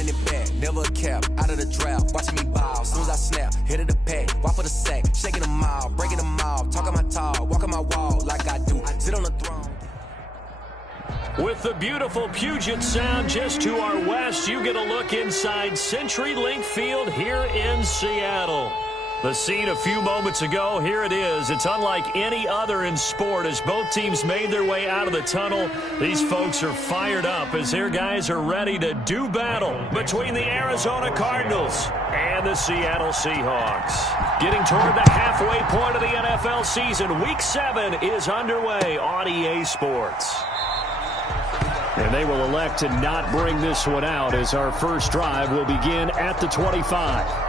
running it back, never a cap, out of the draft, watching me ball, soon as I snap, hit of the pack, walk for the sack, shaking them all, breaking them all, talking my talk, walking my wall like I do, sit on the throne. With the beautiful Puget Sound just to our west, you get a look inside CenturyLink Field here in Seattle. The scene a few moments ago, here it is. It's unlike any other in sport as both teams made their way out of the tunnel. These folks are fired up as their guys are ready to do battle between the Arizona Cardinals and the Seattle Seahawks. Getting toward the halfway point of the NFL season, Week 7 is underway on EA Sports. And they will elect to not bring this one out as our first drive will begin at the 25.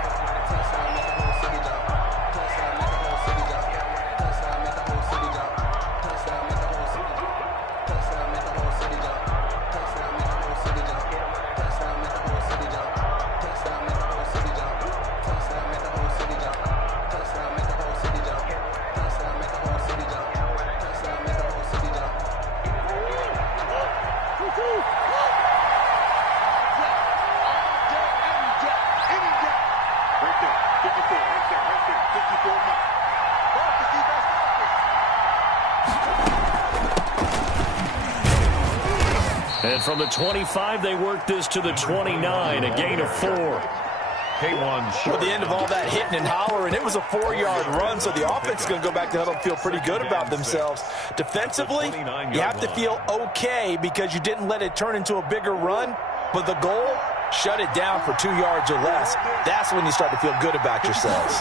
And from the 25, they worked this to the 29, a gain of 4. At the end of all that hitting and hollering, it was a 4-yard run, so the offense is going to go back to huddle and feel pretty good about themselves. Defensively, you have to feel okay because you didn't let it turn into a bigger run, but the goal, shut it down for 2 yards or less. That's when you start to feel good about yourselves.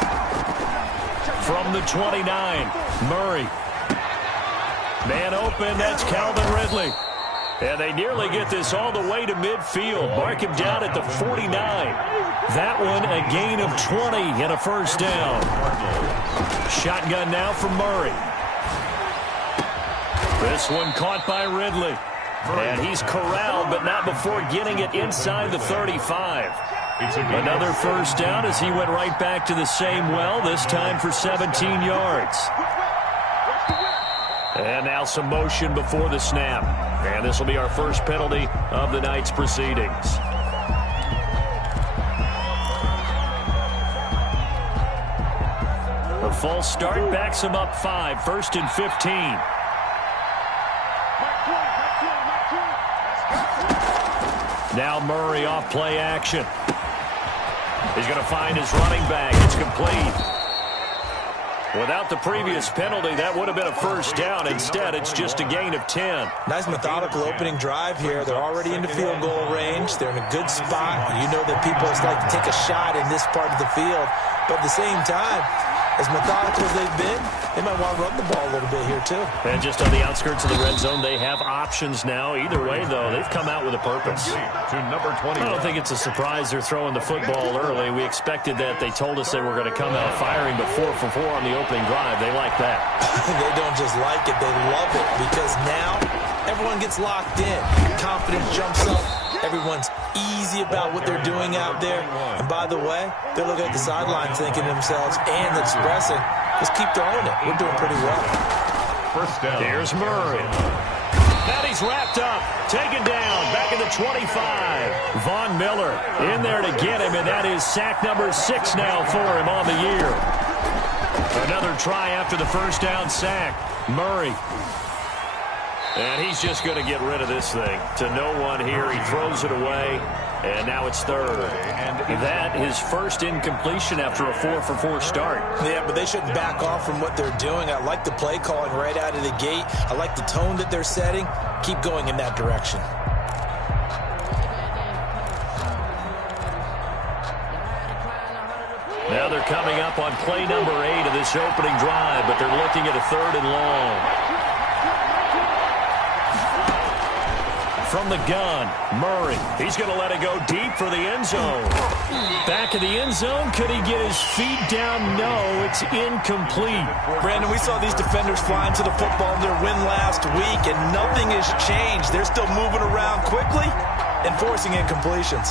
From the 29, Murray. Man open, that's Calvin Ridley. And they nearly get this all the way to midfield. Mark him down at the 49. That one a gain of 20 and a first down. Shotgun now from Murray. This one caught by Ridley. And he's corralled, but not before getting it inside the 35. Another first down as he went right back to the same well, this time for 17 yards. And now some motion before the snap. And this will be our first penalty of the night's proceedings. A false start backs him up 5, 1st and 15. Now Murray off play action. He's going to find his running back. It's complete. Without the previous penalty, that would have been a first down. Instead, it's just a gain of 10. Nice methodical opening drive here. They're already into field goal range. They're in a good spot. You know that people just like to take a shot in this part of the field. But at the same time, as methodical as they've been, they might want to run the ball a little bit here, too. And just on the outskirts of the red zone, they have options now. Either way, though, they've come out with a purpose. To number 20. I don't think it's a surprise they're throwing the football early. We expected that. They told us they were going to come out firing, but 4 for 4 on the opening drive. They like that. They don't just like it. They love it because now everyone gets locked in. Confidence jumps up. Everyone's easy about what they're doing out there. And by the way, they're looking at the sideline thinking to themselves and expressing, let's keep throwing it. We're doing pretty well. First down. Here's Murray. Now he's wrapped up, taken down, back at the 25. Von Miller in there to get him, and that is sack number 6 now for him on the year. Another try after the first down sack. Murray. And he's just going to get rid of this thing. To no one here. He throws it away. And now it's 3rd. And that is first incompletion after a 4 for 4 start. Yeah, but they shouldn't back off from what they're doing. I like the play calling right out of the gate. I like the tone that they're setting. Keep going in that direction. Now they're coming up on play number 8 of this opening drive, but they're looking at a 3rd and long. From the gun, Murray. He's going to let it go deep for the end zone. Back of the end zone. Could he get his feet down? No, it's incomplete. Brandon, we saw these defenders flying to the football in their win last week, and nothing has changed. They're still moving around quickly and forcing incompletions.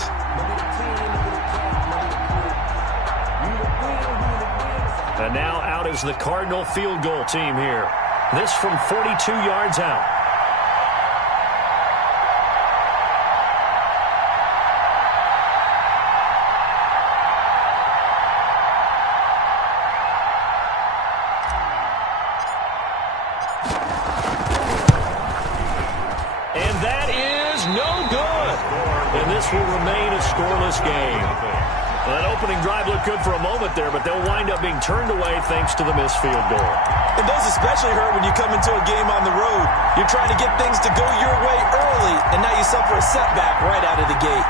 And now out is the Cardinal field goal team here. This from 42 yards out. remain a scoreless game. Well, that opening drive looked good for a moment there, but they'll wind up being turned away thanks to the missed field goal. And those especially hurt when you come into a game on the road. You're trying to get things to go your way early, and now you suffer a setback right out of the gate.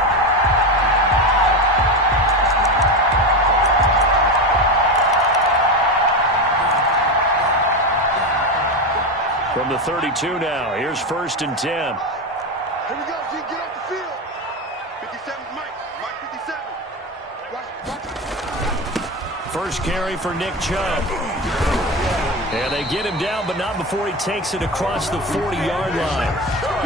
From the 32 now, here's 1st and 10. Here we go, G, get off the field. 57's Mike. Mike 57. Watch. First carry for Nick Chubb. And they get him down, but not before he takes it across the 40-yard line.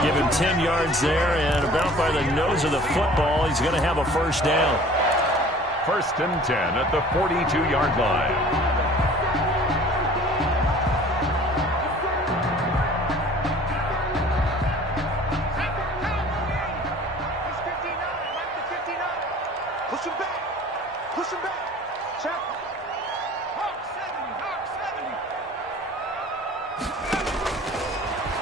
Give him 10 yards there, and about by the nose of the football, he's going to have a first down. 1st and 10 at the 42-yard line. Push him back. Check. Hawk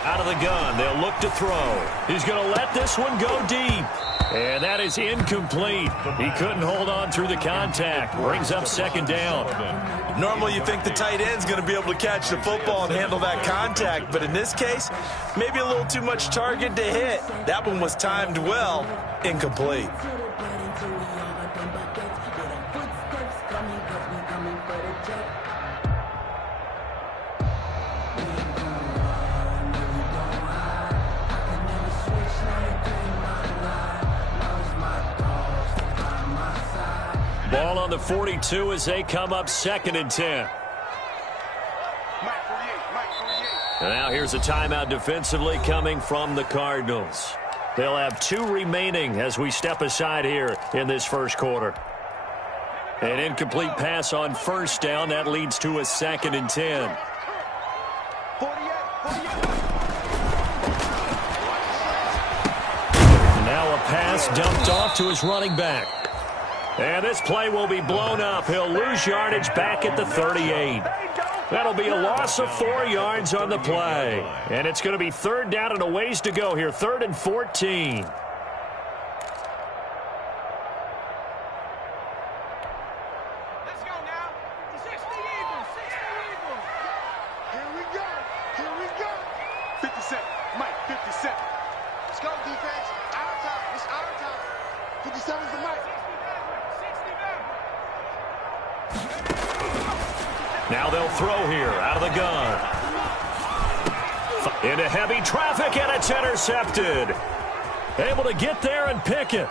70. Out of the gun, they'll look to throw. He's going to let this one go deep. And that is incomplete. He couldn't hold on through the contact. Brings up 2nd down. Normally you think the tight end's going to be able to catch the football and handle that contact, but in this case, maybe a little too much target to hit. That one was timed well. Incomplete. Ball on the 42 as they come up 2nd and 10. And now here's a timeout defensively coming from the Cardinals. They'll have 2 remaining as we step aside here in this first quarter. An incomplete pass on 1st down. That leads to a 2nd and 10. Now a pass dumped off to his running back. And this play will be blown up. He'll lose yardage back at the 38. That'll be a loss of 4 yards on the play. And it's going to be 3rd down and a ways to go here. 3rd and 14. Let's go now. 60 Eagles. 60 Eagles. Here we go. 57. Mike, 57. Let's go, defense. Our time. It's our time. 57's the Mike. Now they'll throw here out of the gun. Into heavy traffic, and it's intercepted. Able to get there and pick it.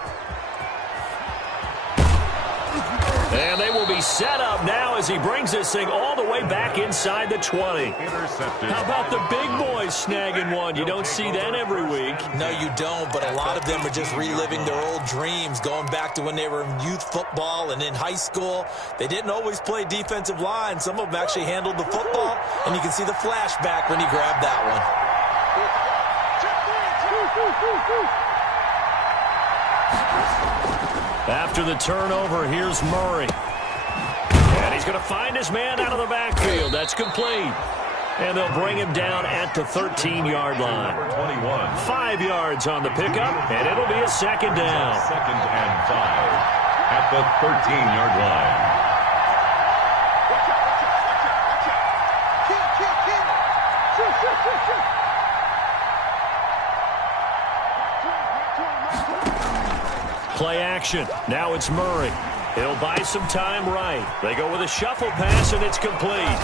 And they will be set up now as he brings this thing all the way back inside the 20. Intercepted. How about the big boys snagging one? You don't see that every week. No, you don't, but a lot of them are just reliving their old dreams, going back to when they were in youth football and in high school. They didn't always play defensive line. Some of them actually handled the football, and you can see the flashback when he grabbed that one. After the turnover, here's Murray. And he's going to find his man out of the backfield. That's complete. And they'll bring him down at the 13-yard line. 21. 5 yards on the pickup, and it'll be a 2nd down. 2nd and 5 at the 13-yard line. Play action. Now it's Murray. He'll buy some time right. They go with a shuffle pass, and it's complete.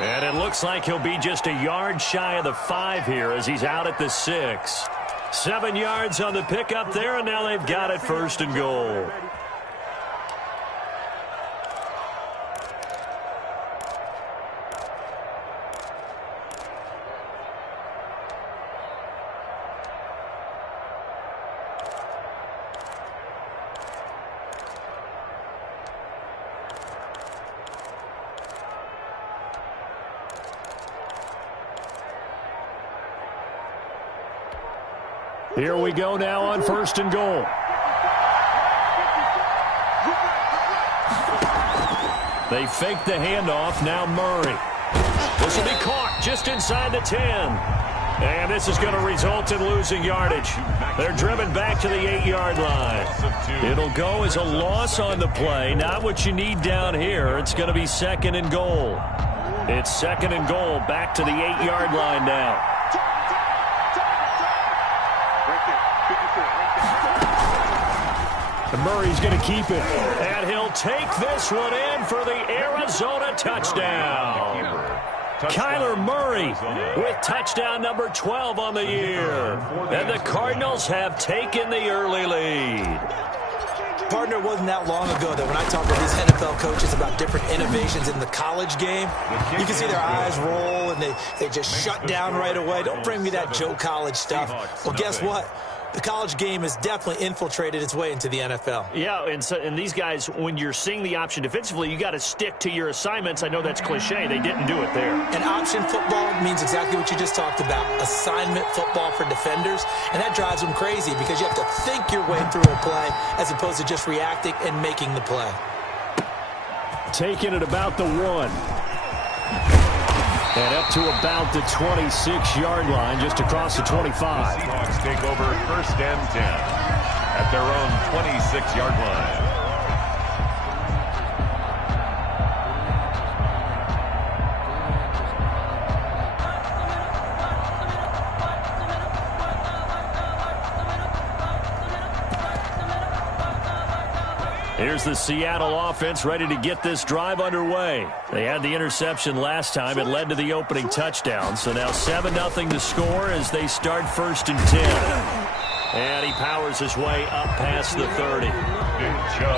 And it looks like he'll be just a yard shy of the 5 here as he's out at the 6. 7 yards on the pickup there, and now they've got it 1st and goal. Here we go now on 1st and goal. They fake the handoff. Now Murray. This will be caught just inside the 10. And this is going to result in losing yardage. They're driven back to the 8-yard line. It'll go as a loss on the play. Not what you need down here. It's going to be 2nd and goal. It's 2nd and goal back to the 8-yard line now. And Murray's going to keep it. And he'll take this one in for the Arizona touchdown. Kyler Murray with touchdown number 12 on the year. And the Cardinals have taken the early lead. Partner, it wasn't that long ago that when I talk to these NFL coaches about different innovations in the college game, you can see their eyes roll and they just shut down right away. Don't bring me that Joe College stuff. Well, guess what? The college game has definitely infiltrated its way into the NFL. Yeah, and these guys, when you're seeing the option defensively, you got to stick to your assignments. I know that's cliche. They didn't do it there. And option football means exactly what you just talked about, assignment football for defenders. And that drives them crazy because you have to think your way through a play as opposed to just reacting and making the play. Taking it about the 1. And up to about the 26-yard line, just across the 25. Seahawks take over 1st and 10 at their own 26-yard line. Here's the Seattle offense ready to get this drive underway. They had the interception last time. It led to the opening touchdown. So now 7-0 to score as they start 1st and 10. And he powers his way up past the 30.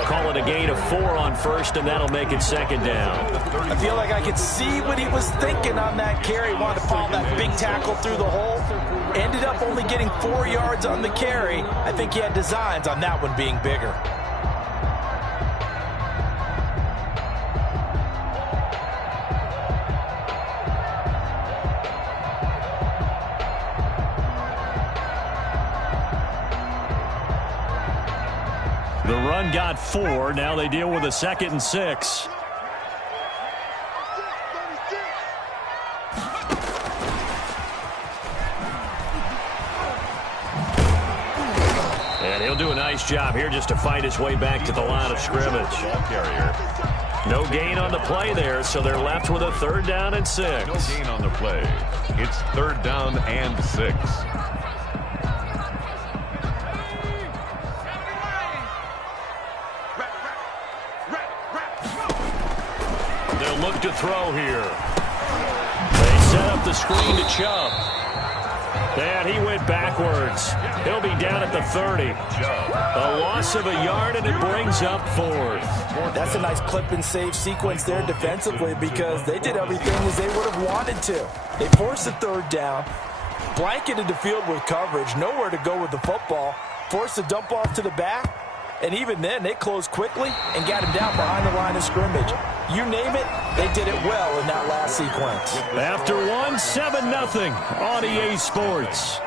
Call it a gain of 4 on 1st, and that'll make it 2nd down. I feel like I could see what he was thinking on that carry. Wanted to follow that big tackle through the hole. Ended up only getting 4 yards on the carry. I think he had designs on that one being bigger. The run got 4. Now they deal with a 2nd and 6. And he'll do a nice job here just to fight his way back to the line of scrimmage. No gain on the play there, so they're left with a 3rd down and 6. No gain on the play. It's 3rd down and 6. Look to throw here. They set up the screen to Chubb. And he went backwards. He'll be down at the 30. A loss of a yard, and it brings up 4th. That's a nice clip and save sequence there defensively because they did everything as they would have wanted to. They forced the 3rd down, blanketed the field with coverage, nowhere to go with the football, forced the dump off to the back, and even then they closed quickly and got him down behind the line of scrimmage. You name it, they did it well in that last sequence. After 1, 7-0 on EA Sports.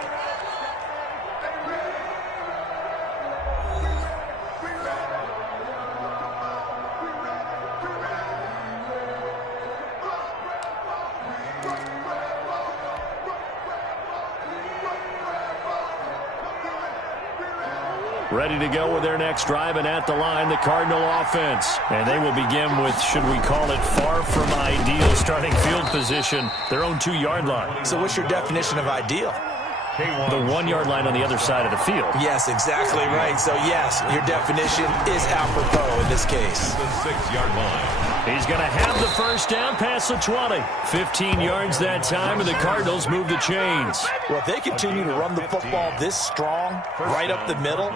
Ready to go with their next drive, and at the line, the Cardinal offense. And they will begin with, should we call it, far from ideal starting field position, their own 2-yard line. So what's your definition of ideal? The 1-yard line on the other side of the field. Yes, exactly right. So, yes, your definition is apropos in this case. The 6-yard line. He's going to have the 1st down past the 20. 15 yards that time, and the Cardinals move the chains. Well, if they continue to run the football this strong, right up the middle,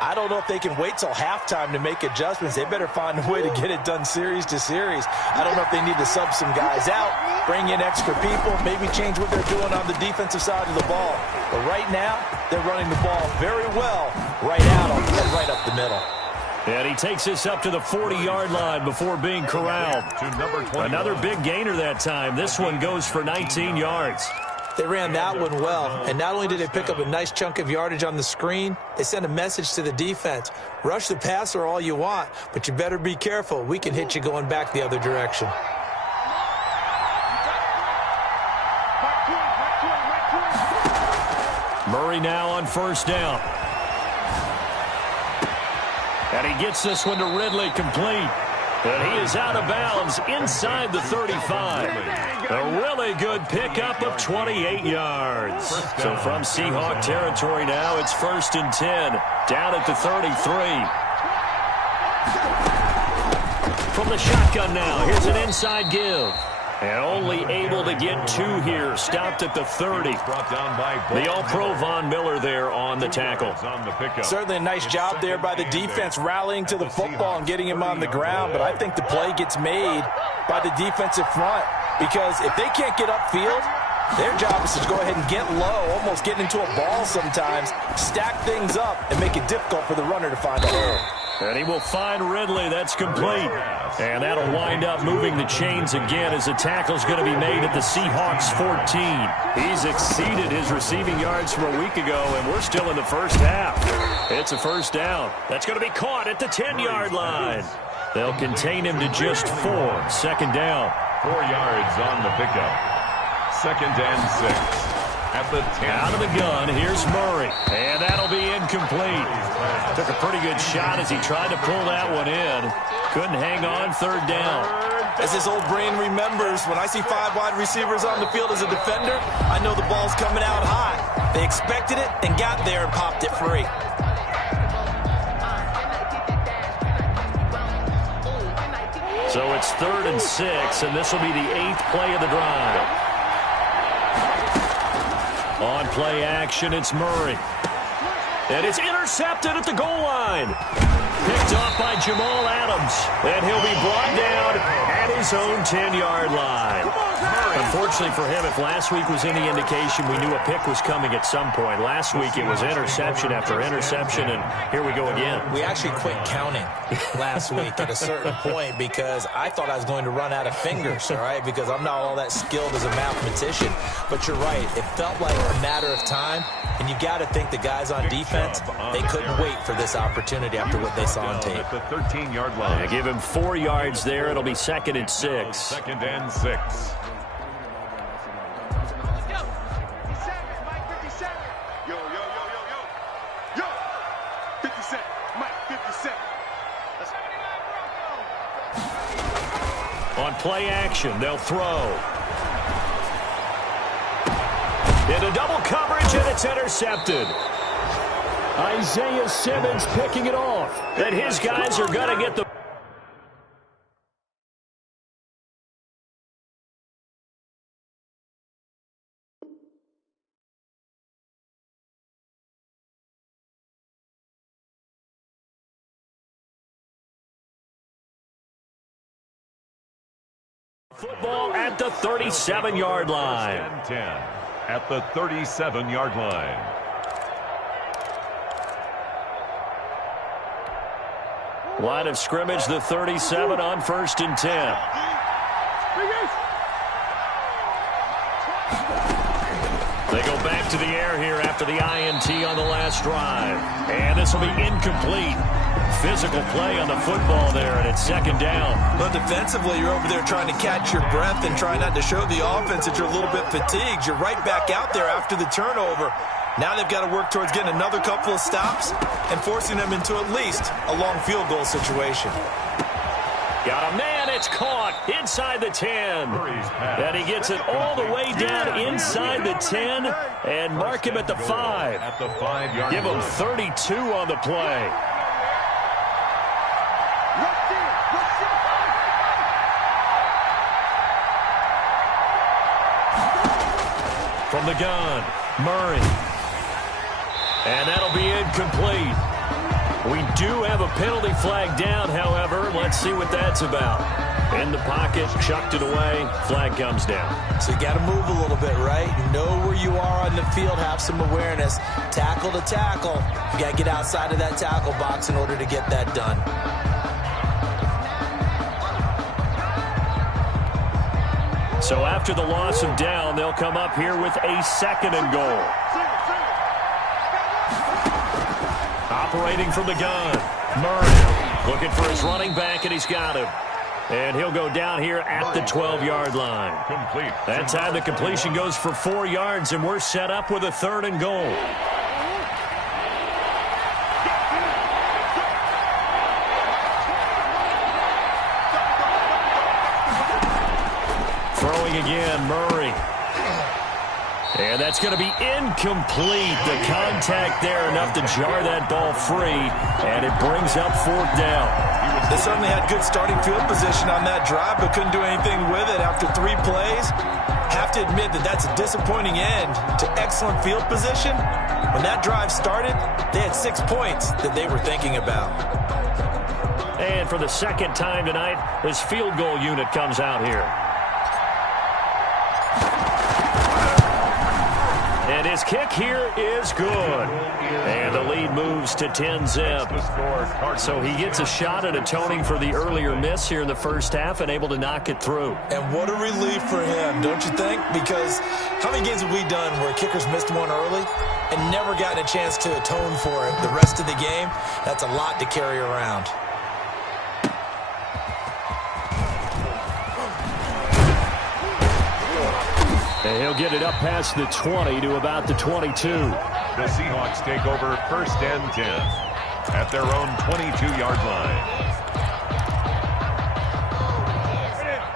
I don't know if they can wait till halftime to make adjustments. They better find a way to get it done series to series. I don't know if they need to sub some guys out, bring in extra people, maybe change what they're doing on the defensive side of the ball. But right now, they're running the ball very well right out and right up the middle. And he takes this up to the 40-yard line before being corralled. Another big gainer that time. This one goes for 19 yards. They ran that one well, and not only did they pick up a nice chunk of yardage on the screen, they sent a message to the defense. Rush the passer all you want, but you better be careful. We can hit you going back the other direction. Murray now on first down. And he gets this one to Ridley complete. And he is out of bounds inside the 35. A really good pickup of 28 yards. So from Seahawk territory now, it's 1st and 10. Down at the 33. From the shotgun now, here's an inside give. And only able to get 2 here. Stopped at the 30. The All-Pro Von Miller there on the tackle. Certainly a nice job there by the defense, rallying to the football and getting him on the ground. But I think the play gets made by the defensive front. Because if they can't get upfield, their job is to go ahead and get low, almost get into a ball sometimes, stack things up, and make it difficult for the runner to find a hole. And he will find Ridley. That's complete. And that'll wind up moving the chains again as the tackle's going to be made at the Seahawks 14. He's exceeded his receiving yards from a week ago, and we're still in the first half. It's a first down. That's going to be caught at the 10-yard line. They'll contain him to just 4. 2nd down. 4 yards on the pickup. 2nd and 6. At the 10. Out of the gun, here's Murray. And that'll be incomplete. Took a pretty good shot as he tried to pull that one in. Couldn't hang on. 3rd down. As his old brain remembers, when I see 5 wide receivers on the field as a defender, I know the ball's coming out high. They expected it and got there and popped it free. So it's 3rd and 6, and this will be the 8th play of the drive. On play action, it's Murray. And it's intercepted at the goal line. Picked off by Jamal Adams. And he'll be brought down at his own 10-yard line. Unfortunately for him, if last week was any indication, we knew a pick was coming at some point. Last week it was interception after interception, and here we go again. We actually quit counting last week at a certain point because I thought I was going to run out of fingers, all right, because I'm not all that skilled as a mathematician. But you're right. It felt like a matter of time, and you got to think the guys on defense, they couldn't wait for this opportunity after what they saw on tape. At the 13-yard line. They give him 4 yards there. It'll be 2nd and 6. 2nd and 6. On play action, they'll throw. Into double coverage, and it's intercepted. Isaiah Simmons picking it off. And his guys are going to get the... Football at the 37-yard line. 10 at the 37-yard line. Line of scrimmage, the 37 on 1st and 10. They go back to the air here after the INT on the last drive. And this will be incomplete. Physical play on the football there, and it's 2nd down. But defensively, you're over there trying to catch your breath and trying not to show the offense that you're a little bit fatigued. You're right back out there after the turnover. Now they've got to work towards getting another couple of stops and forcing them into at least a long field goal situation. Got a man, it's caught inside the 10. And he gets it all the way down inside the 10 and mark him at the 5. At the 5-yard Give him 32 on the play. From the gun, Murray. And that'll be incomplete. We do have a penalty flag down, however. Let's see what that's about. In the pocket, chucked it away, flag comes down. So you got to move a little bit, right? Know where you are on the field, have some awareness. Tackle to tackle. You got to get outside of that tackle box in order to get that done. So after the loss of down, they'll come up here with a 2nd and goal. Operating from the gun, Murray looking for his running back, and he's got him. And he'll go down here at the 12-yard line. Complete. That time the completion goes for 4 yards, and we're set up with a 3rd and goal. again, Murray. And that's going to be incomplete. The contact there enough to jar that ball free, and it brings up 4th down. They certainly had good starting field position on that drive, but couldn't do anything with it after 3 plays. Have to admit that that's a disappointing end to excellent field position. When that drive started, they had 6 points that they were thinking about. And for the second time tonight, this field goal unit comes out here. And his kick here is good. And the lead moves to 10-zip. So he gets a shot at atoning for the earlier miss here in the first half and able to knock it through. And what a relief for him, don't you think? Because how many games have we done where kickers missed one early and never gotten a chance to atone for it the rest of the game? That's a lot to carry around. And he'll get it up past the 20 to about the 22. The Seahawks take over 1st and 10 at their own 22-yard line.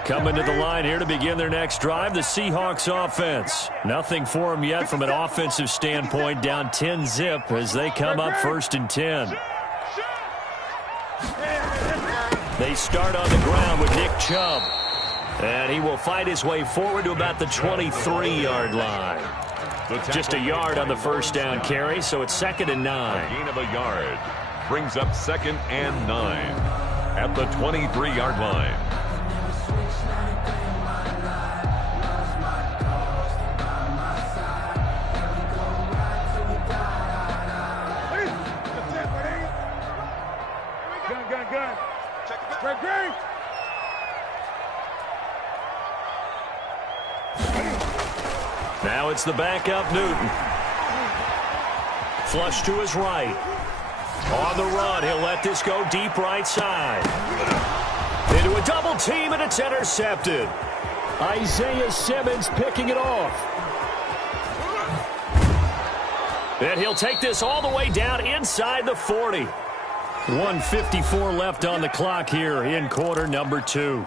Coming to the line here to begin their next drive, the Seahawks offense. Nothing for them yet from an offensive standpoint, down 10-zip as they come up 1st and 10. They start on the ground with Nick Chubb. And he will fight his way forward to about the 23-yard line. Just a yard on the first down carry, so it's 2nd and 9. A gain of a yard brings up 2nd and 9 at the 23-yard line. Gun. Check it back. Great. Now it's the backup Newton. Flush to his right. On the run, he'll let this go deep right side. Into a double team, and it's intercepted. Isaiah Simmons picking it off. And he'll take this all the way down inside the 40. 1:54 left on the clock here in quarter number 2.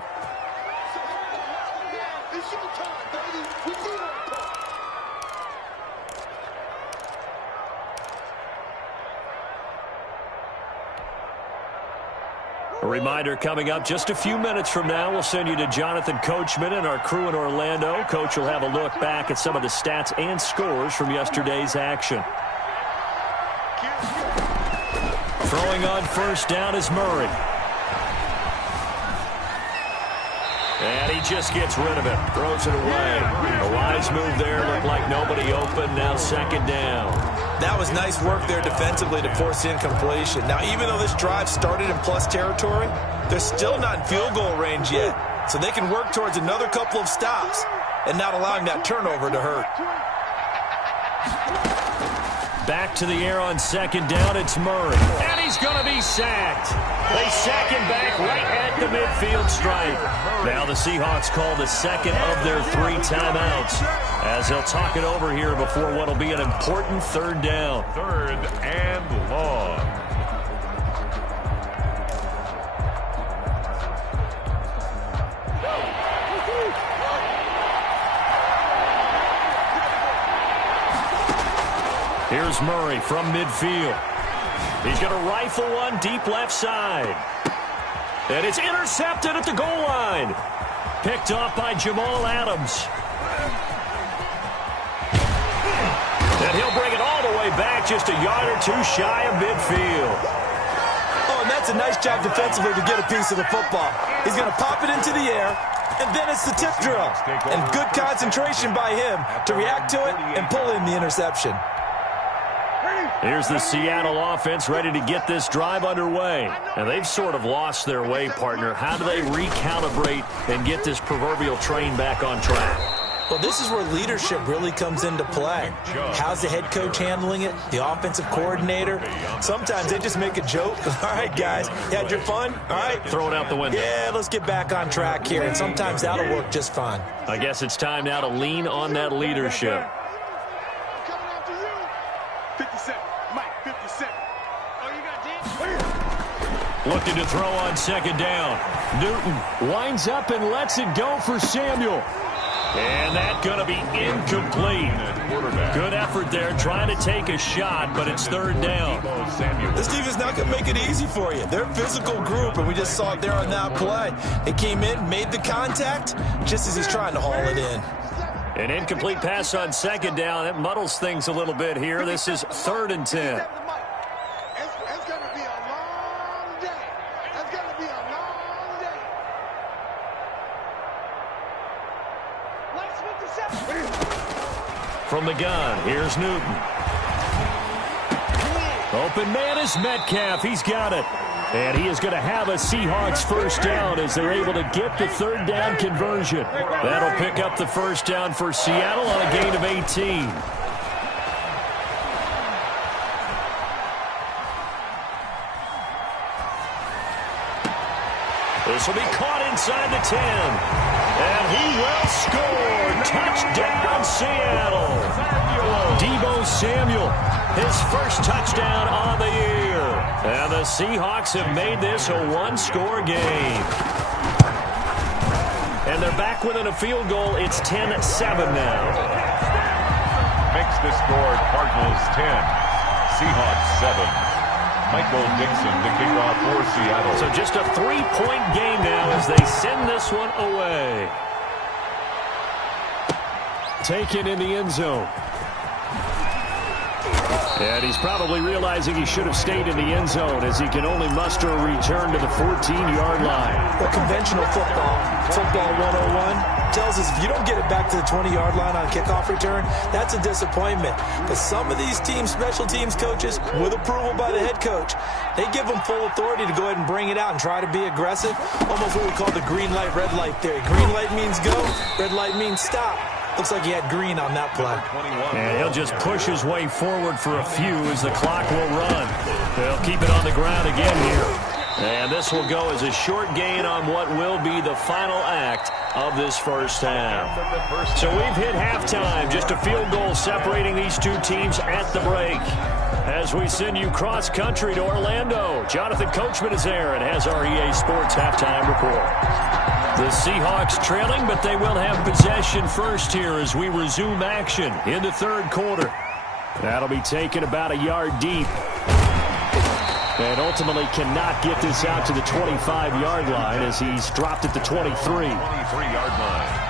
A reminder coming up just a few minutes from now, we'll send you to Jonathan Coachman and our crew in Orlando. Coach will have a look back at some of the stats and scores from yesterday's action. Throwing on first down is Murray. And he just gets rid of it. Throws it away. A wise move there. Looked like nobody open. Now 2nd down. That was nice work there defensively to force incompletion. Now, even though this drive started in plus territory, they're still not in field goal range yet. So they can work towards another couple of stops and not allowing that turnover to hurt. Back to the air on 2nd down, it's Murray. And he's going to be sacked. They sack him back right at the midfield stripe. Now the Seahawks call the second of their 3 timeouts as they'll talk it over here before what will be an important 3rd down. 3rd and long. Here's Murray from midfield. He's going to rifle one deep left side. And it's intercepted at the goal line. Picked off by Jamal Adams. And he'll bring it all the way back, just a yard or 2 shy of midfield. Oh, and that's a nice job defensively to get a piece of the football. He's going to pop it into the air, and then it's the tip drill. And good concentration by him to react to it and pull in the interception. Here's the Seattle offense ready to get this drive underway. And they've sort of lost their way, partner. How do they recalibrate and get this proverbial train back on track? Well, this is where leadership really comes into play. How's the head coach handling it? The offensive coordinator? Sometimes they just make a joke. All right, guys, you had your fun? All right. Throw it out the window. Yeah, let's get back on track here. And sometimes that'll work just fine. I guess it's time now to lean on that leadership. Looking to throw on 2nd down. Newton winds up and lets it go for Samuel. And that's going to be incomplete. Good effort there trying to take a shot, but it's third down. This defense is not going to make it easy for you. They're a physical group, and we just saw it there on that play. They came in, made the contact, just as he's trying to haul it in. An incomplete pass on second down. It muddles things a little bit here. This is 3rd and 10. It's going to be a long day. It's going to be a long day. From the gun, here's Newton. Open man is Metcalf. He's got it. And he is going to have a Seahawks first down as they're able to get the 3rd down conversion. That'll pick up the first down for Seattle on a gain of 18. This will be caught inside the 10. And he will score. Touchdown, Seattle. Deebo Samuel, his first touchdown on the year. And the Seahawks have made this a one-score game. And they're back within a field goal. It's 10-7 now. Makes the score Cardinals 10, Seahawks 7. Michael Dixon to kick off for Seattle. So just a 3-point game now as they send this one away. Taken in the end zone. And he's probably realizing he should have stayed in the end zone as he can only muster a return to the 14-yard line. Well, conventional football 101 tells us if you don't get it back to the 20-yard line on kickoff return, that's a disappointment. But some of these special teams coaches, with approval by the head coach, they give them full authority to go ahead and bring it out and try to be aggressive. Almost what we call the green light, red light theory. Green light means go, red light means stop. Looks like he had green on that play. And he'll just push his way forward for a few as the clock will run. They'll keep it on the ground again here. And this will go as a short gain on what will be the final act of this first half. So we've hit halftime. Just a field goal separating these two teams at the break. As we send you cross-country to Orlando, Jonathan Coachman is there and has our EA Sports halftime report. The Seahawks trailing, but they will have possession first here as we resume action in the third quarter. That'll be taken about a yard deep. And ultimately cannot get this out to the 25-yard line as he's dropped at the 23. 23-yard line.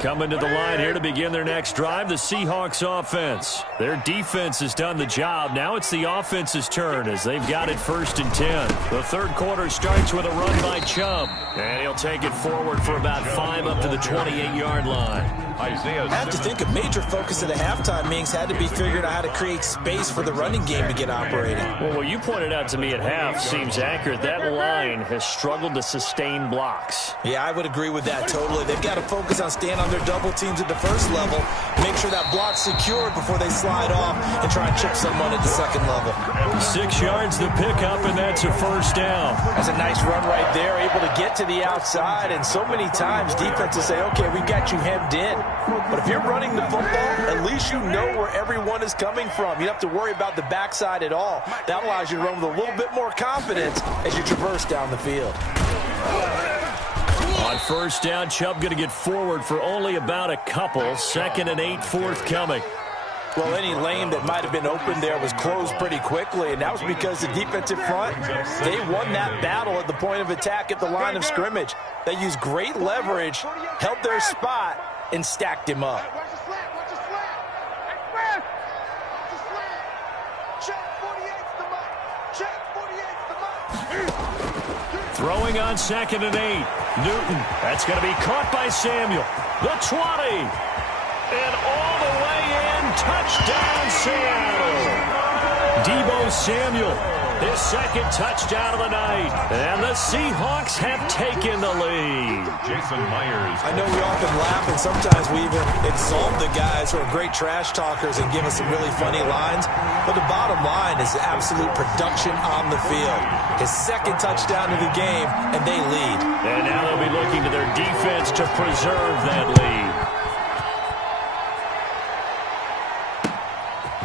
Coming to the line here to begin their next drive, the Seahawks offense. Their defense has done the job. Now it's the offense's turn as they've got it 1st and 10. The third quarter starts with a run by Chubb. And he'll take it forward for about 5 up to the 28-yard line. I have to think a major focus of the halftime meetings had to be figuring out how to create space for the running game to get operating. Well, what you pointed out to me at half seems accurate. That line has struggled to sustain blocks. Yeah, I would agree with that totally. They've got to focus on staying on their double teams at the first level, make sure that block's secured before they slide off and try and chip someone at the second level. 6 yards to pick up, and that's a first down. That's a nice run right there, able to get to the outside, and so many times defenses say, okay, we've got you hemmed in. But if you're running the football, at least you know where everyone is coming from. You don't have to worry about the backside at all. That allows you to run with a little bit more confidence as you traverse down the field. On first down, Chubb going to get forward for only about a couple. 2nd and 8 forthcoming. Well, any lane that might have been open there was closed pretty quickly, and that was because the defensive front, they won that battle at the point of attack at the line of scrimmage. They used great leverage, held their spot, and stacked him up. Watch the slant. Watch the slant. Watch the slant. Check 48's the mark. Check 48's the mark. Throwing on 2nd and 8. Newton. That's going to be caught by Samuel. The 20. And all the way in. Touchdown, Seattle. Deebo Samuel, his second touchdown of the night. And the Seahawks have taken the lead. Jason Myers. I know we often laugh, and sometimes we even insult the guys who are great trash talkers and give us some really funny lines. But the bottom line is absolute production on the field. His second touchdown of the game, and they lead. And now they'll be looking to their defense to preserve that lead.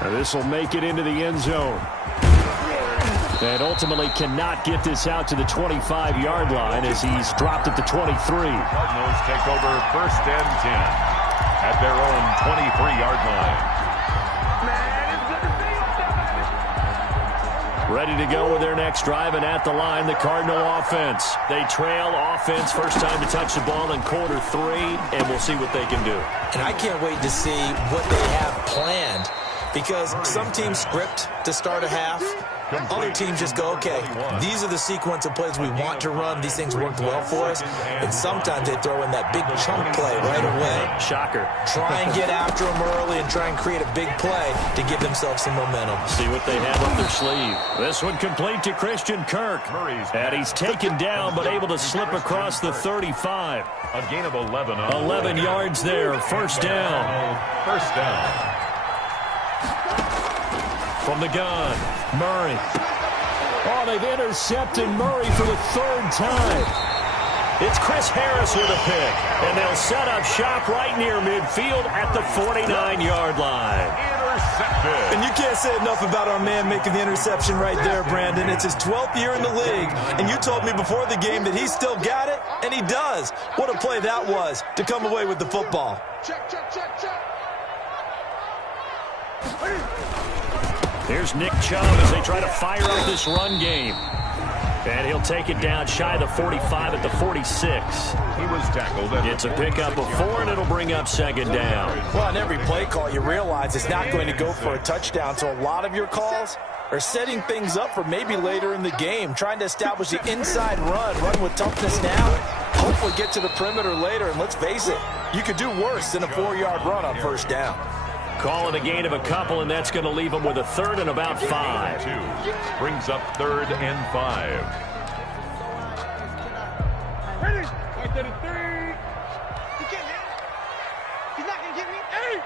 Now this will make it into the end zone. And ultimately cannot get this out to the 25-yard line as he's dropped at the 23. Cardinals take over 1st and 10 at their own 23-yard line. Ready to go with their next drive, and at the line, the Cardinal offense. They trail offense, first time to touch the ball in quarter 3, and we'll see what they can do. And I can't wait to see what they have planned, because some teams script to start a half. Other teams just go, okay, these are the sequence of plays we want to run. These things worked well for us. And sometimes they throw in that big chunk play right away. Shocker. Try and get after them early and try and create a big play to give themselves some momentum. See what they have up their sleeve. This one complete to Christian Kirk. And he's taken down but able to slip across the 35. A gain of 11. 11 yards there. First down. First down. From the gun, Murray. Oh, they've intercepted Murray for the 3rd time. It's Chris Harris with a pick, and they'll set up shop right near midfield at the 49-yard line. Intercepted. And you can't say enough about our man making the interception right there, Brandon. It's his 12th year in the league, and you told me before the game that he still got it, and he does. What a play that was to come away with the football. Check, check, check, check. Here's Nick Chubb as they try to fire up this run game. And he'll take it down shy of the 45 at the 46. He was tackled. It's a pickup of 4, and it'll bring up 2nd down. Well, on every play call, you realize it's not going to go for a touchdown, so a lot of your calls are setting things up for maybe later in the game, trying to establish the inside run with toughness now, hopefully get to the perimeter later, and let's face it, you could do worse than a 4-yard run on 1st down. Call it a gain of a couple, and that's going to leave them with a 3rd and about 5. 2 brings up 3rd and 5. Ready? Right there to 3. You can't hit. He's not going to get me. 8.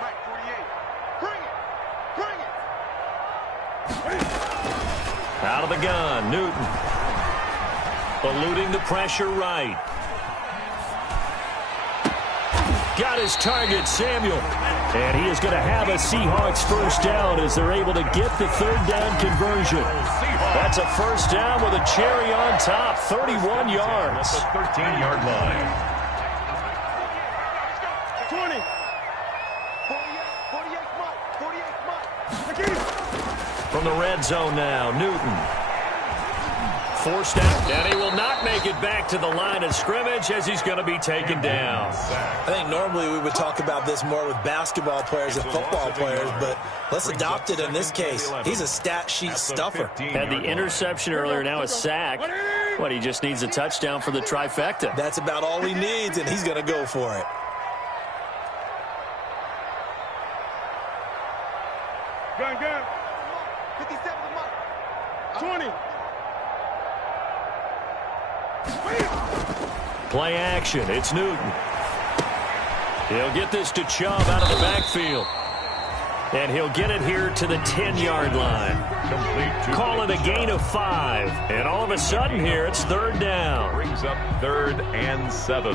Mike 48. Bring it. Bring it. Out of the gun, Newton. Eluding the pressure right. Got his target, Samuel. And he is going to have a Seahawks 1st down as they're able to get the 3rd down conversion. That's a 1st down with a cherry on top, 31 yards. That's a 13-yard line. 20. 48 Mike. From the red zone now, Newton. Forced out, and he will not make it back to the line of scrimmage as he's going to be taken down. I think normally we would talk about this more with basketball players and football players, but let's adopt it in this case. He's a stat sheet stuffer. Had the interception earlier, now a sack. What, he just needs a touchdown for the trifecta. That's about all he needs, and he's going to go for it. Gun. 57 to Mike. 20. Play action. It's Newton. He'll get this to Chubb out of the backfield. And he'll get it here to the 10-yard line. Call it a gain of 5. And all of a sudden here, it's 3rd down. Brings up 3rd and 7.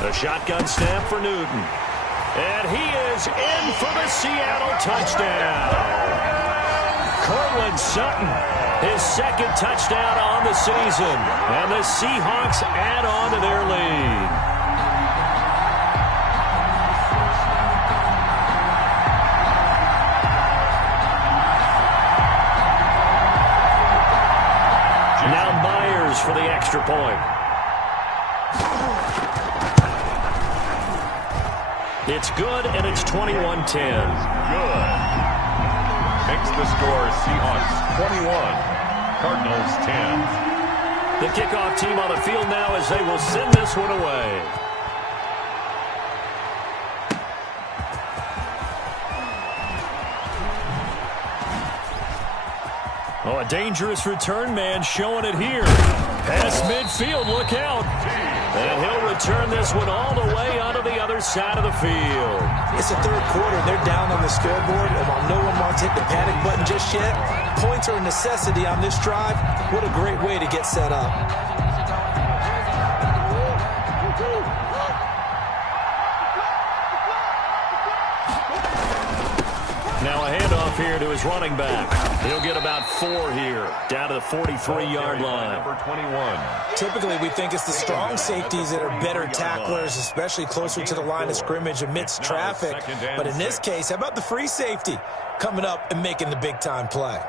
The shotgun snap for Newton. And he is in for the Seattle touchdown. Cortland Sutton, his 2nd touchdown on the season. And the Seahawks add on to their lead. Now Myers for the extra point. It's good, and it's 21-10. Good. Makes the score Seahawks 21, Cardinals 10. The kickoff team on the field now as they will send this one away. Oh, a dangerous return man showing it here. Past midfield, look out. And he'll return this one all the way onto the other side of the field. It's the third quarter. They're down on the scoreboard, and while no one wants to hit the panic button just yet, points are a necessity on this drive. What a great way to get set up. Now a handoff here to his running back. He'll get about 4 here, down to the 43-yard line. Number 21. Typically, we think it's the strong safeties that are better tacklers, especially closer to the line of scrimmage amidst traffic. But in this case, how about the free safety coming up and making the big-time play?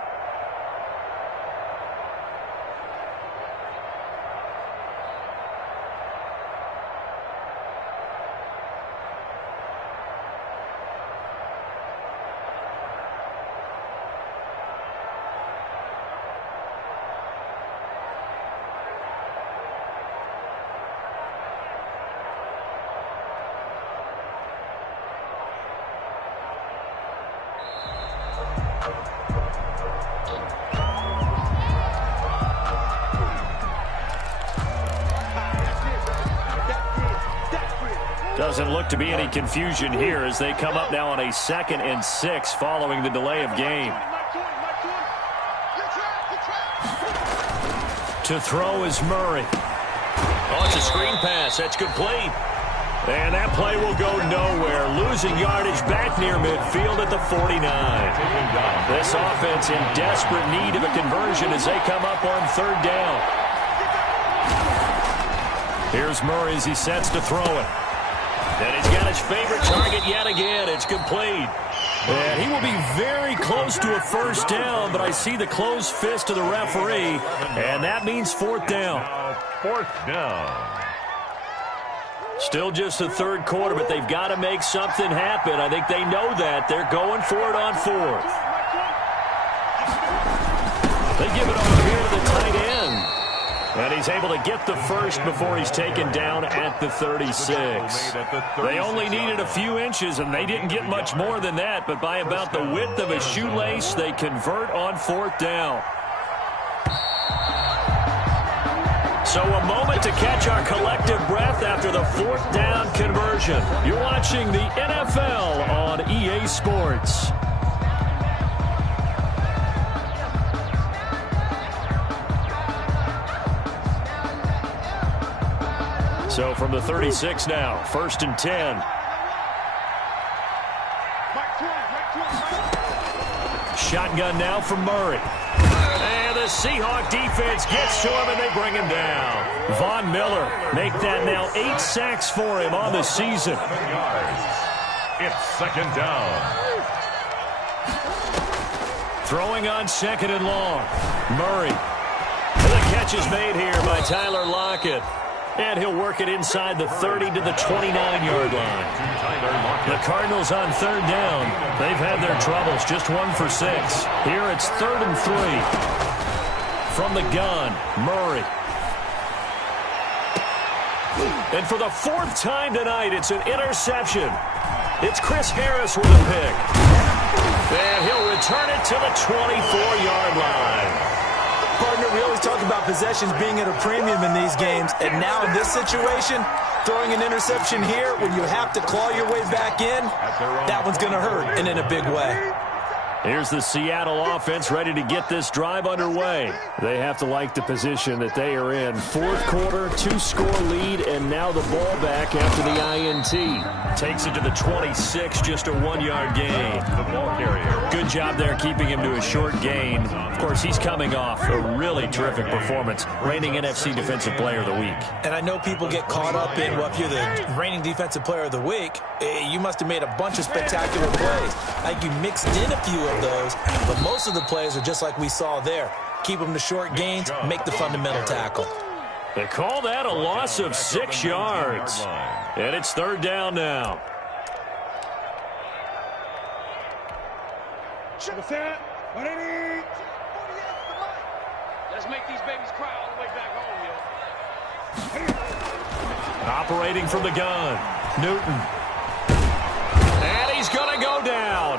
Doesn't look to be any confusion here as they come up now on a 2nd and 6 following the delay of game. To throw is Murray. Oh, it's a screen pass. That's complete. And that play will go nowhere. Losing yardage back near midfield at the 49. This offense in desperate need of a conversion as they come up on 3rd down. Here's Murray as he sets to throw it. And he's got his favorite target yet again. It's complete. And he will be very close to a 1st down, but I see the closed fist of the referee, and that means 4th down. 4th down. Still just the 3rd quarter, but they've got to make something happen. I think they know that. They're going for it on 4th. They give it off here to the tight end. And he's able to get the first before he's taken down at the 36. They only needed a few inches, and they didn't get much more than that. But by about the width of a shoelace, they convert on 4th down. So a moment to catch our collective breath after the 4th down conversion. You're watching the NFL on EA Sports. So from the 36 now, 1st and 10. Shotgun now from Murray. And the Seahawk defense gets to him, and they bring him down. Von Miller make that now 8 sacks for him on the season. It's 2nd down. Throwing on 2nd and long. Murray. And the catch is made here by Tyler Lockett. And he'll work it inside the 30 to the 29-yard line. The Cardinals on 3rd down. They've had their troubles, just 1 for 6. Here it's 3rd and 3. From the gun, Murray. And for the 4th time tonight, it's an interception. It's Chris Harris with a pick. And he'll return it to the 24-yard line. Partner, we always talk about possessions being at a premium in these games, and now in this situation, throwing an interception here when you have to claw your way back in, that one's going to hurt, and in a big way. Here's the Seattle offense ready to get this drive underway. They have to like the position that they are in. 4th quarter, 2-score lead, and now the ball back after the INT. Takes it to the 26, just a 1-yard gain. The ball carrier. Good job there keeping him to a short gain. Of course, he's coming off a really terrific performance, reigning NFC Defensive Player of the Week. And I know people get caught up in, well, if you're the reigning Defensive Player of the Week, you must have made a bunch of spectacular plays. Like you mixed in a few of those, but most of the plays are just like we saw there. Keep them to short gains, make the fundamental tackle. They call that a loss of 6 yards. And it's 3rd down now. Let's make these babies cry all the way back home, yo. Operating from the gun, Newton. And he's going to go down.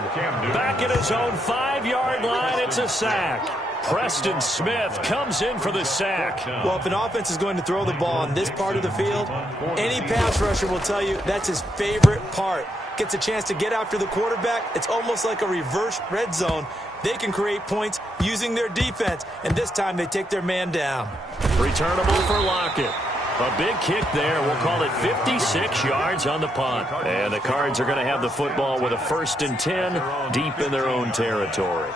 Back at his own 5-yard line, it's a sack. Preston Smith comes in for the sack. Well, if an offense is going to throw the ball on this part of the field, any pass rusher will tell you that's his favorite part. Gets a chance to get after the quarterback. It's almost like a reverse red zone. They can create points using their defense, and this time they take their man down. Returnable for Lockett. A big kick there. We'll call it 56 yards on the punt. And the Cards are going to have the football with a 1st and 10 deep in their own territory.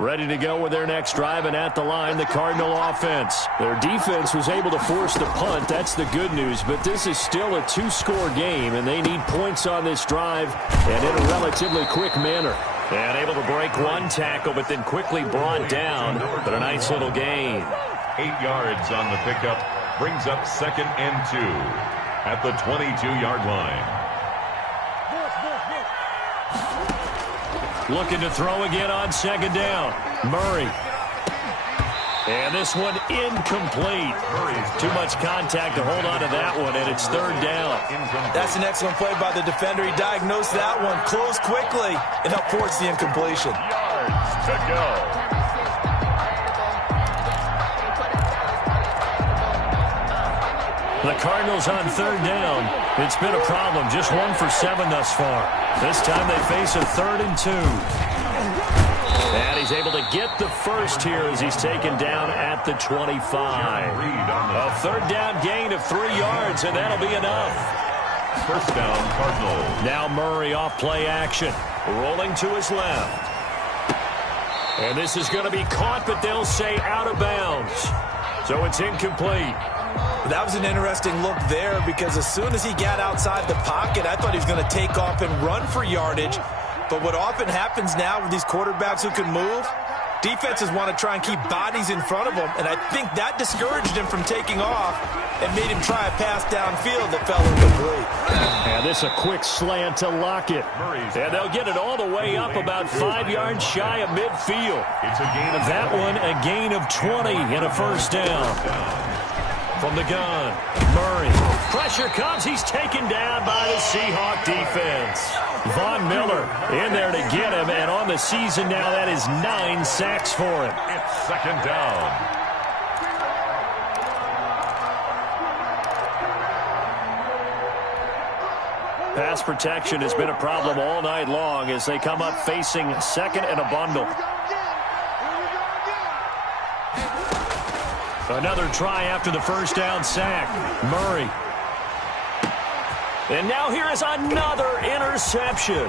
Ready to go with their next drive, and at the line, the Cardinal offense. Their defense was able to force the punt. That's the good news, but this is still a 2-score game, and they need points on this drive and in a relatively quick manner. And able to break one tackle, but then quickly brought down, but a nice little gain. 8 yards on the pickup, brings up 2nd and 2 at the 22-yard line. Looking to throw again on 2nd down. Murray. And this one incomplete. Too much contact to hold on to that one, and it's 3rd down. That's an excellent play by the defender. He diagnosed that one, closed quickly, and helped force the incompletion. Yards to go. The Cardinals on 3rd down. It's been a problem. Just 1 for 7 thus far. This time they face a 3rd and 2. And he's able to get the first here as he's taken down at the 25. A 3rd down gain of 3 yards, and that'll be enough. 1st down, Cardinals. Now Murray off play action. Rolling to his left. And this is going to be caught, but they'll say out of bounds. So it's incomplete. That was an interesting look there because as soon as he got outside the pocket, I thought he was going to take off and run for yardage. But what often happens now with these quarterbacks who can move, defenses want to try and keep bodies in front of them, and I think that discouraged him from taking off and made him try a pass downfield that fell incomplete. And this a quick slant to Lockett. And they'll get it all the way up about 5 yards shy of midfield. It's a gain of that one, a gain of 20 and a 1st down. From the gun, Murray. Pressure comes. He's taken down by the Seahawk defense. Von Miller in there to get him, and on the season now, that is 9 sacks for him. It's 2nd down. Pass protection has been a problem all night long as they come up facing 2nd and a bundle. Another try after the 1st down sack. Murray. And now here is another interception.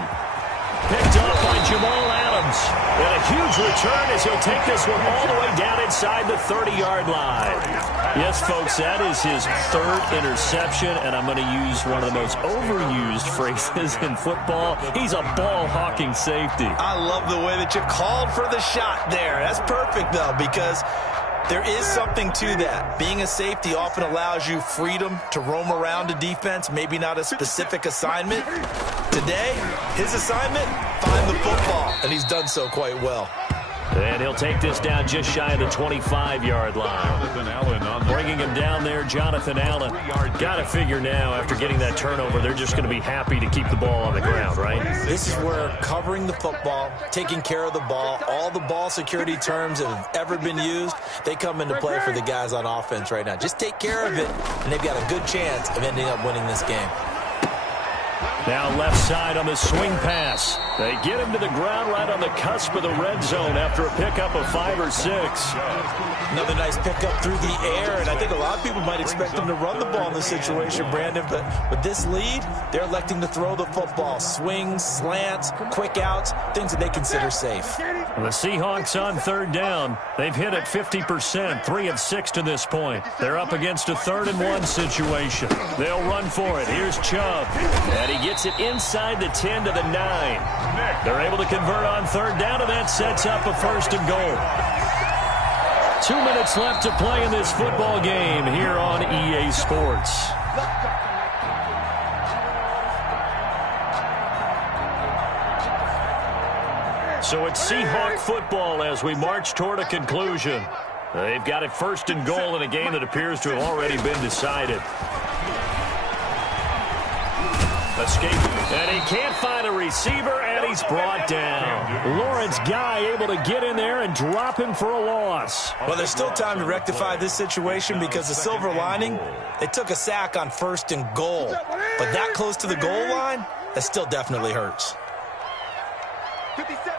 Picked up by Jamal Adams. And a huge return as he'll take this one all the way down inside the 30-yard line. Yes, folks, that is his 3rd interception, and I'm going to use one of the most overused phrases in football. He's a ball-hawking safety. I love the way that you called for the shot there. That's perfect, though, because there is something to that. Being a safety often allows you freedom to roam around a defense, maybe not a specific assignment. Today, his assignment, find the football, and he's done so quite well. And he'll take this down just shy of the 25-yard line. Bringing him down there, Jonathan Allen. Got to figure now, after getting that turnover, they're just going to be happy to keep the ball on the ground, right? This is where covering the football, taking care of the ball, all the ball security terms that have ever been used, they come into play for the guys on offense right now. Just take care of it, and they've got a good chance of ending up winning this game. Now left side on the swing pass. They get him to the ground right on the cusp of the red zone after a pickup of 5 or 6. Another nice pickup through the air, and I think a lot of people might expect them to run the ball in this situation, Brandon, but with this lead, they're electing to throw the football. Swings, slants, quick outs, things that they consider safe. The Seahawks on 3rd down. They've hit it 50%, 3 of 6 to this point. They're up against a 3rd and 1 situation. They'll run for it. Here's Chubb, and he gets it inside the 10 to the 9. They're able to convert on 3rd down, and that sets up a 1st and goal. 2 minutes left to play in this football game here on EA Sports. So it's Seahawk football as we march toward a conclusion. They've got it 1st and goal in a game that appears to have already been decided. Escape, and he can't find a receiver, and he's brought down. Lawrence Guy able to get in there and drop him for a loss. Well, there's still time to rectify this situation because the silver lining, they took a sack on 1st and goal. But that close to the goal line, that still definitely hurts. 57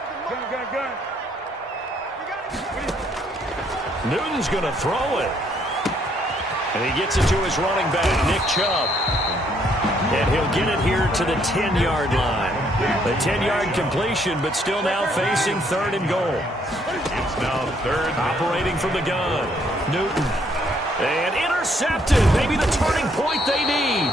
Newton's going to throw it. And he gets it to his running back, Nick Chubb. And he'll get it here to the 10-yard line. The 10-yard completion, but still now facing 3rd and goal. It's now 3rd. Operating from the gun. Newton. And intercepted. Maybe the turning point they need.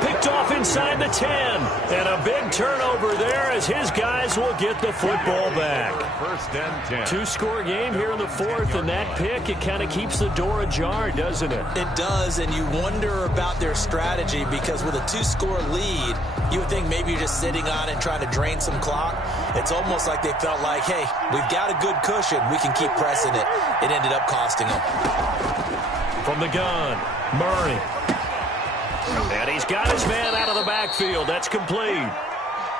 Picked off inside the 10. And a big turnover there as his guys will get the football back. 1st and 10. 2-score game here in the 4th, and that pick, it kind of keeps the door ajar, doesn't it? It does, and you wonder about their strategy because with a 2-score lead, you would think maybe you're just sitting on it and trying to drain some clock. It's almost like they felt like, hey, we've got a good cushion. We can keep pressing it. It ended up costing them. From the gun, Murray. And he's got his man out of the backfield. That's complete.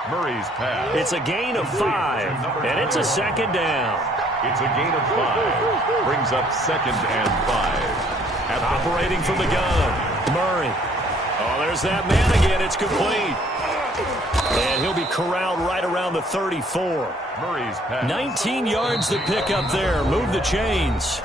Murray's pass. It's a gain of 5, and it's a 2nd down. It's a gain of 5. Brings up 2nd and 5. Operating from the gun, Murray. Oh, there's that man again. It's complete. And he'll be corralled right around the 34. Murray's pass. 19 yards to pick up there. Move the chains.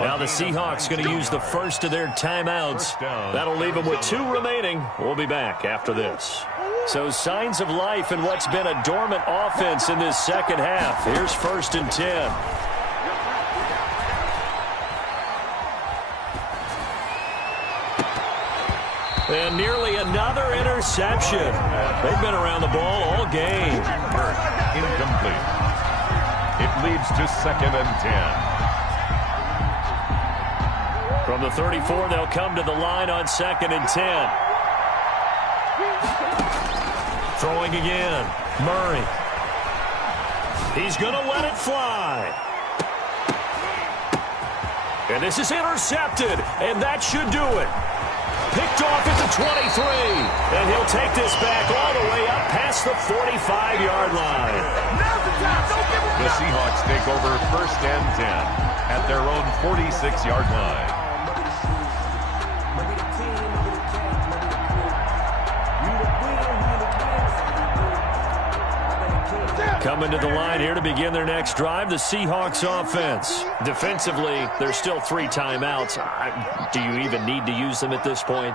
Now the Seahawks going to use the first of their timeouts. That'll leave them with 2 remaining. We'll be back after this. So signs of life in what's been a dormant offense in this 2nd half. Here's 1st and 10. And nearly another interception. They've been around the ball all game. Incomplete. It leads to 2nd and 10. From the 34, they'll come to the line on 2nd and 10. Throwing again. Murray. He's going to let it fly. And this is intercepted, and that should do it. Picked off at the 23, and he'll take this back all the way up past the 45-yard line. The Seahawks take over 1st and 10 at their own 46-yard line. Coming to the line here to begin their next drive, the Seahawks offense. Defensively, there's still 3 timeouts. Do you even need to use them at this point?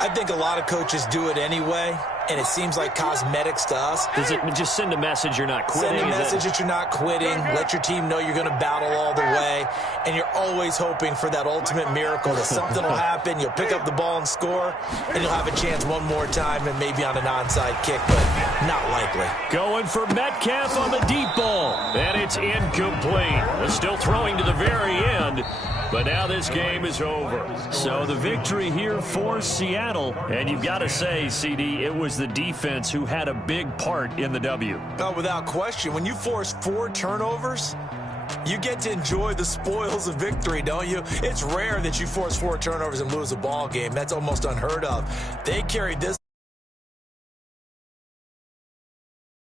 I think a lot of coaches do it anyway, and it seems like cosmetics to us. Does it just send a message you're not quitting? Send a message that you're not quitting. Let your team know you're going to battle all the way, and you're always hoping for that ultimate miracle that something will happen, you'll pick up the ball and score, and you'll have a chance one more time and maybe on an onside kick, but not likely. Going for Metcalf on the deep ball, and it's incomplete. They're still throwing to the very end. But now this game is over. So the victory here for Seattle. And you've got to say, CD, it was the defense who had a big part in the W. Oh, without question. When you force 4 turnovers, you get to enjoy the spoils of victory, don't you? It's rare that you force 4 turnovers and lose a ball game. That's almost unheard of. They carried this